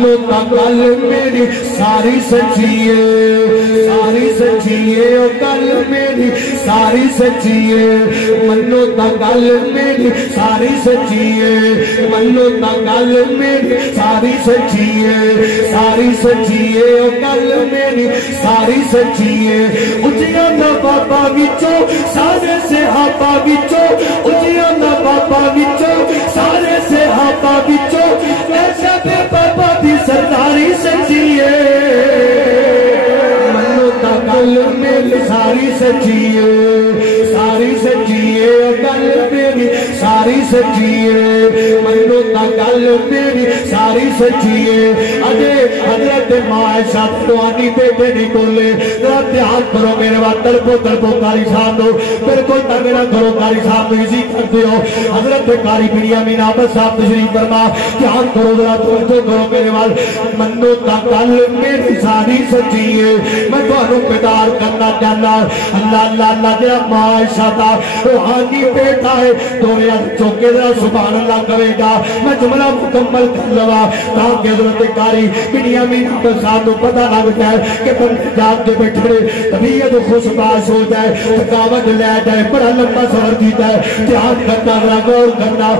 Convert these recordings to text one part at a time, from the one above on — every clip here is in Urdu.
منو تا گل میری ساری سچی ہے ساری سچی ہے او گل میری ساری سچی ہے منو تا گل میری ساری سچی ہے منو تا گل میری ساری سچی ہے ساری سچی ہے او گل میری ساری سچی ہے اچھیاں دا بابا وچوں سارے صحابہ وچوں اچھیاں دا بابا وچوں سارے صحابہ وچوں ایسا بے بابا دی سرداری سچی ہے منو تا گل میری ساری سچی ہے ساری سچی ہے گل میری ساری سچی ہے منو تا گل میری ساری سچی ہے اجے حضرت عائشہ توانی بیٹے نہیں بولے ذرا دھیان کرو میرے بات تڑپو قاری صاحب دو پھر کوئی تنگنا کرو قاری صاحب اسی کرتے ہو حضرت قاری بنیامین احمد صاحب تشریف فرما دھیان کرو ذرا توجہ کرو میرے بات منو تا گل میری ساری سچی ہے میں تانوں بیدار کرنا چاہنا اللہ اللہ اللہ جڑا عائشہ دا روحانی بیٹا ہے دورے چوکے ذرا سبحان اللہ کہے گا میں جملہ مکمل کر لوا تاکہ حضرت قاری بنیامین احمد صاحب کو پتہ لگ جائے کہ بندے جاگ کے بیٹھے طبیعت خوش باش ہو جائے تھکاوٹ لے جائے بڑا لمبا سفر کیتا ہے دھیان کرنا ذرا غور کرنا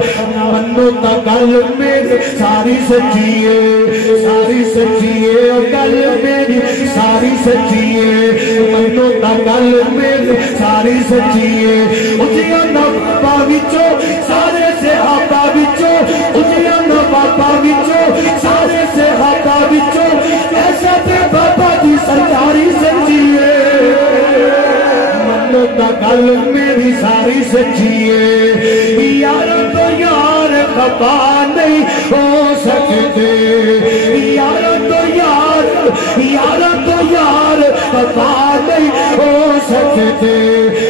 منو تا گل میری ساری سچی ہے ساری سچی ہے گل میری ساری سچی ہے منو تا گل میری ساری سچی ہے اچھیاں دا بابا وچوں سارے صحابہ وچوں اچھیاں دا بابا وچوں سارے صحابہ وچوں ایسا تے بابا دی سرکاری سچی ہے منو تا گل میری ساری سچی ہے یار تو یار خفا نہیں ہو سکتے یار تو یار خفا نہیں ہو سکتے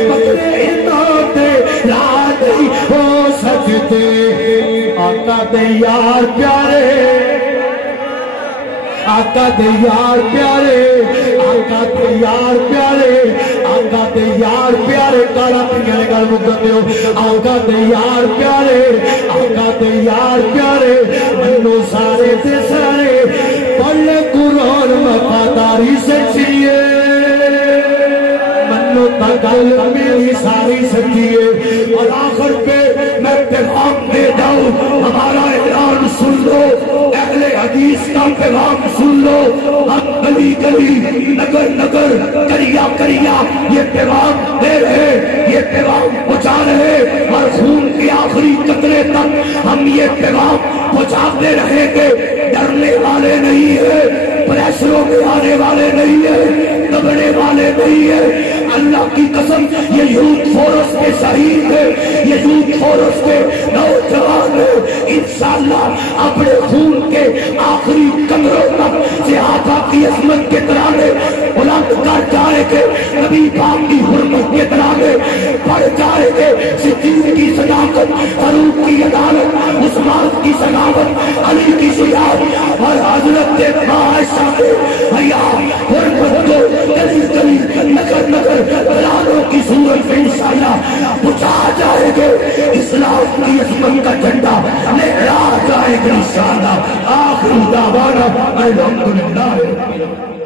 مگر انہوں لا نہیں ہو سکتے آقا دے یار پیارے آقا دے یار پیارے آقا دے یار پیارے آقا دے یار پیارے کالا پنگلے گل مکتے ہو آقا دے یار پیارے آقا دے یار پیارے منو سارے تے سارے پڑھ قرآن وفاداری سچی ہے منو تا گل میری ساری سچی ہے اور آخر پہ میں پیغام دے جاؤں ہمارا اعلان سن لو اہل حدیث کا پیغام سن لو ہم گلی گلی نگر نگر کریا کریا یہ پیغام دے رہے یہ پیغام پہنچا رہے اور خون کے آخری قطرے تک ہم یہ پیغام پہنچاتے رہیں گے ڈرنے والے نہیں ہیں پریشروں میں آنے والے نہیں ہیں دبنے والے نہیں ہیں اللہ کی قسم یہ یوتھ فورس کے شہید ہے یہ یوتھ فورس کے نوجوان ہے انشاءاللہ اپنے خون کے آخری قطروں تک صحابہ کی عظمت کے ترانے بلند کر جائے گے نبی پاک کی حرمت کے ترانے پڑھ جائے گے صدیق کی صداقت فاروق کی عدالت عثمان کی سخاوت علی کی شجاعت اور حضرت عائشہ کے حیا حرمت کو گلی گلی نگر نگر بلالوں کی صورت میں انشاءاللہ بچا جائے گے اسلام کی عظمت کا جھنڈا لہرا جائے گا انشاءاللہ آخر دعوانا الحمدللہ